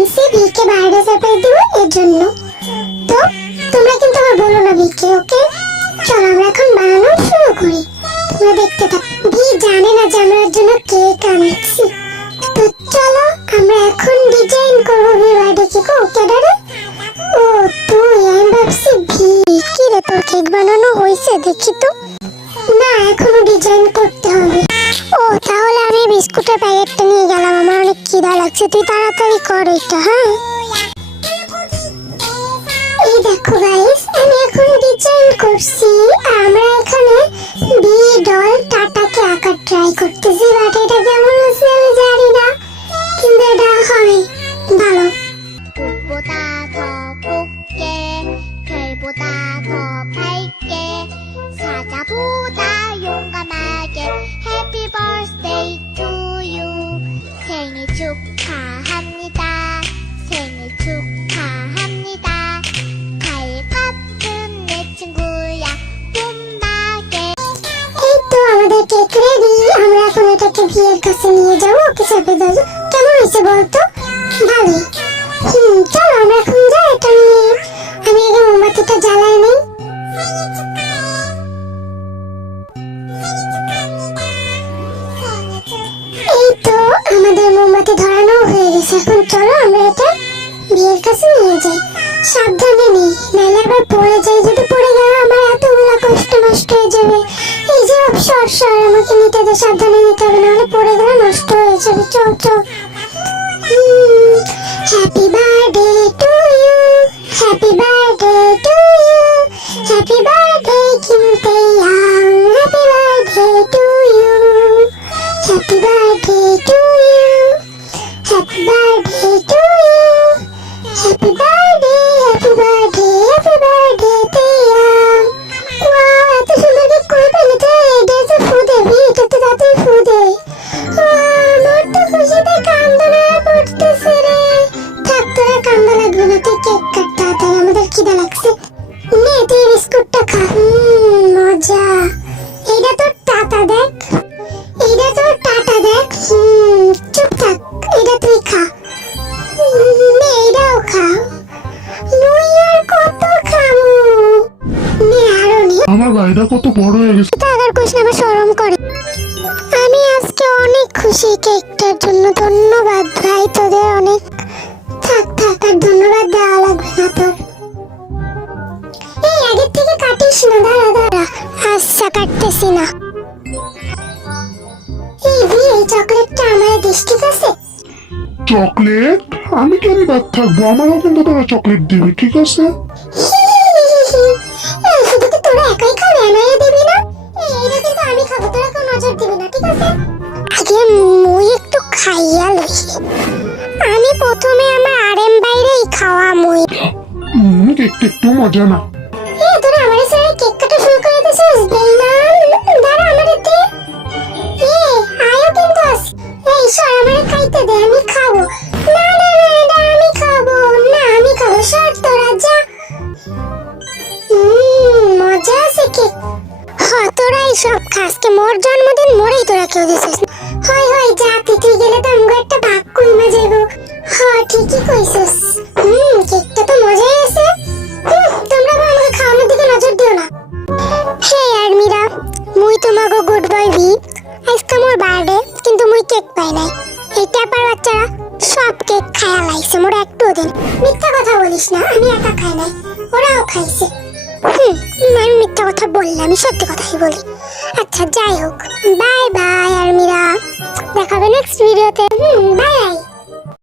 আনছি V K birthday surprise দিব এর জন্য তো তোমরা কিন্তু আবার বলো না ভিকে ওকে চলো আমরা এখন বানানো শুরু করি। তোমরা দেখতে থাক ভি জানে না যে আমরা এর জন্য কেক আনছি। তো চলো আমরা এখন ডিজাইন করব ভি বার্থডে কেক ও কেডারে ও, তুই, আমি ভাবছি ভি কি রে, তোর কেক বানানো হয়েছে দেখি তো। না, এখনও ডিজাইন করতে হবে। ও, তাহলে আমি বিস্কুটের প্যাকেটটা নিয়ে গেলাম, আমার অনেক খিদা লাগছে, তুই তাড়াতাড়ি কর এটা হ্যাঁ? এই দেখো গাইস আমি এখন ডিজাইন করছি আমরা এখানে বি ডল টাটাকে আঁকার ট্রাই করতেছি 축하합니다. 생일 축하합니다. 가일 같은 내 친구야 봄나게 또 아무데께 그래비 아무라 소녀데께 비엘 커스니 예정호 그셔 배더주 경호 있어 볼토 나리 힘좀 아무라 এখন চলো আমরা এটা বিয়ের কাছে নিয়ে যাই। সাবধানে নেই নাহলে আবার পড়ে যাই। যদি পড়ে গেলে আমার এতগুলো কষ্ট নষ্ট হয়ে যাবে। এই যে সর সর, আমাকে নিতে দে, সাবধানে নিতে হবে, নাহলে পড়ে গেলে নষ্ট হয়ে যাবে। চল চল। Happy birthday to you happy birthday to আমার গাড়িটা কত বড় হয়ে গেছে। আগার কোশ না শরম করে। আমি আজকে অনেক খুশি কেকটার জন্য। ধন্যবাদ ভাই তোদের অনেক থাক থাক আর ধন্যবাদ দেওয়া লাগবে না তোর। এই আগের থেকে কাটিস না দাঁড়া দাঁড়া। আচ্ছা কাটতেছি না। এই ভি এই চকলেটটা আমার দিস ঠিক আছে? চকলেট? আমি কেন বাদ থাকব? আমারও কিন্তু তোরা চকলেট দিবি ঠিক আছে? তোরা একাই খাবে? আমায় দিবি না? এই, এটা কিন্তু আমি খাব তোরা কেউ নজর দিবি না ঠিক আছে? আগে মুই একটু খাইয়া লই। আমি প্রথমে আমার আরেম বাইরেই খাওয়া মুই। একটু মজা না। এ তোরা আমার সাথে কেক কাটা শুরু করে দিছিস দেই দাঁড়া তোরা সব খাসকে মোর জন্মদিন মোরেই তোরা কেউ দিছিস হয় হয়, যা তুই তুই গেলে তো আমগো একটা ভাগ কইমা যাইবো হ্যাঁ ঠিকই কইছিস। হুম, কেকটা তো মজাই আছে। তোমরা আবার আমাকে খাওয়ানোর দিকে নজর দিও না। হে আর্মিরা, মুই তোমাকে গুড বাই ভি। আজকে মোর বার্থডে, কিন্তু মুই কেক পাই নাই। এই ট্যাপার বাচ্চারা সব কেক খায়া লাইছে মোর একটু দিন। মিথ্যা কথা বলিস না, আমি একা খাই নাই। ওরাও খাইছে। আমি মিথ্যা কথা বললাম আমি সত্যি কথাই বলি। আচ্ছা যাই হোক। বাই বাই, আর্মিরা। দেখাবে নেক্সট ভিডিওতে বাই বাই।